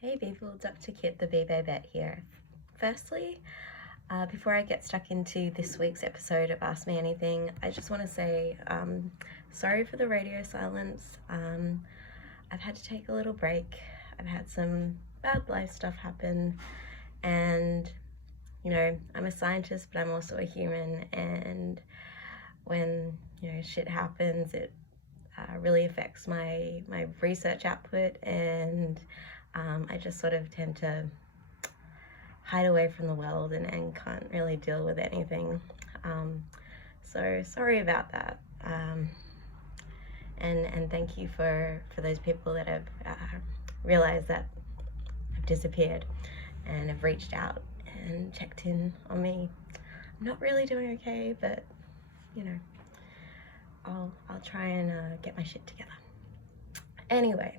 Hey people, Dr. Kit the Bee Babette here. Firstly, before I get stuck into this week's episode of Ask Me Anything, I just want to say sorry for the radio silence. I've had to take a little break. I've had some bad life stuff happen, and I'm a scientist, but I'm also a human, and when shit happens, it really affects my research output, and I just sort of tend to hide away from the world and can't really deal with anything. So sorry about that. And thank you for those people that have realized that I've disappeared and have reached out and checked in on me. I'm not really doing okay, but I'll try and get my shit together. Anyway,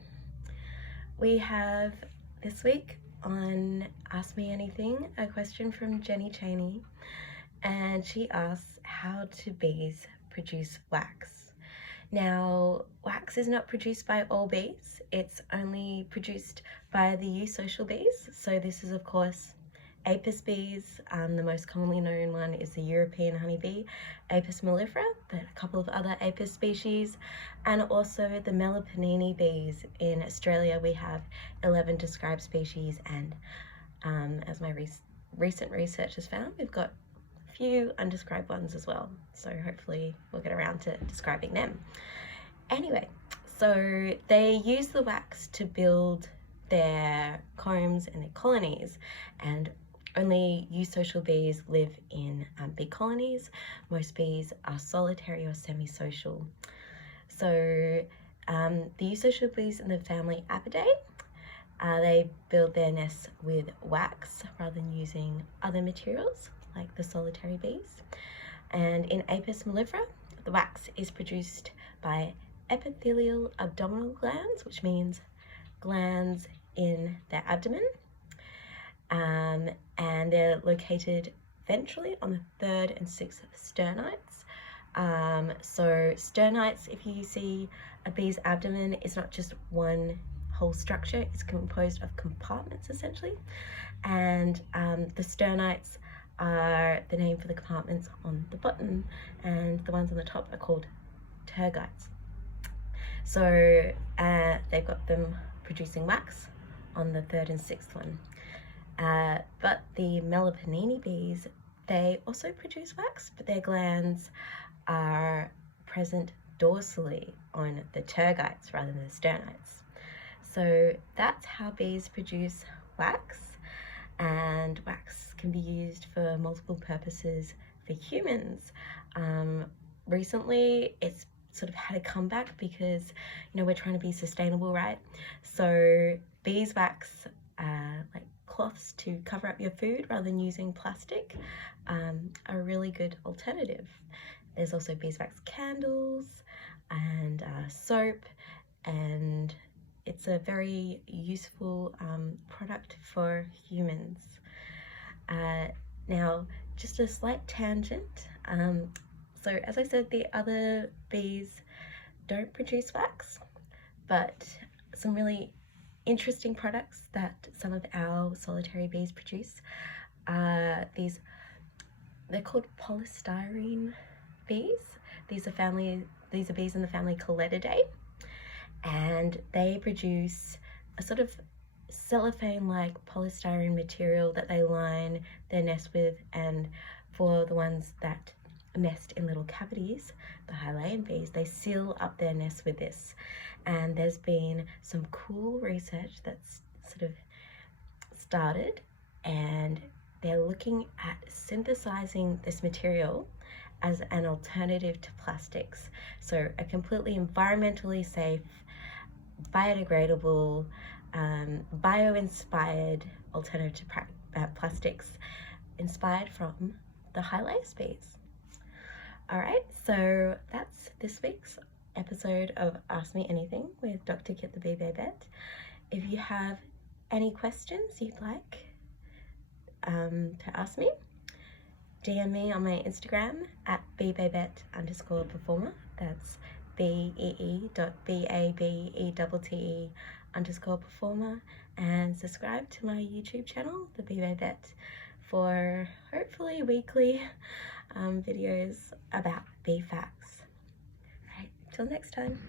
we have this week on Ask Me Anything a question from Jenny Cheney, and she asks how do bees produce wax. Now, wax is not produced by all bees, it's only produced by the eusocial bees. So this is of course Apis bees. The most commonly known one is the European honeybee, Apis mellifera, but a couple of other Apis species, and also the Meliponene bees. In Australia we have 11 described species, and as my recent research has found, we've got a few undescribed ones as well, so hopefully we'll get around to describing them. Anyway, so they use the wax to build their combs and their colonies, and only eusocial bees live in bee colonies. Most bees are solitary or semi-social. So the eusocial bees in the family Apidae, they build their nests with wax rather than using other materials like the solitary bees. And in Apis mellifera, the wax is produced by epithelial abdominal glands, which means glands in their abdomen, and they're located ventrally on the third and sixth sternites. So sternites, if you see a bee's abdomen, is not just one whole structure, it's composed of compartments essentially, and the sternites are the name for the compartments on the bottom, and the ones on the top are called tergites. So they've got them producing wax on the third and sixth one. But the Meliponene bees, they also produce wax, but their glands are present dorsally on the tergites rather than the sternites. So that's how bees produce wax, and wax can be used for multiple purposes for humans. Recently, it's sort of had a comeback because we're trying to be sustainable, right? So beeswax, like cloths to cover up your food rather than using plastic, are a really good alternative. There's also beeswax candles and soap, and it's a very useful product for humans. Now, just a slight tangent. So as I said, the other bees don't produce wax, but some really interesting products that some of our solitary bees produce are these. They're called polystyrene bees. These are bees in the family Coletidae, and they produce a sort of cellophane-like polystyrene material that they line their nest with, and for the ones that nest in little cavities, the Hylaean bees, they seal up their nests with this. And there's been some cool research that's sort of started, and they're looking at synthesizing this material as an alternative to plastics. So a completely environmentally safe, biodegradable, bio-inspired alternative to plastics, inspired from the Hylaean bees. Alright, so that's this week's episode of Ask Me Anything with Dr. Kit the Bee Babette. If you have any questions you'd like to ask me, DM me on my Instagram at beebabette_performer. That's BEE.BABETTE _performer, and subscribe to my YouTube channel, the Bee Babette, for hopefully weekly videos about bee facts. Right, till next time.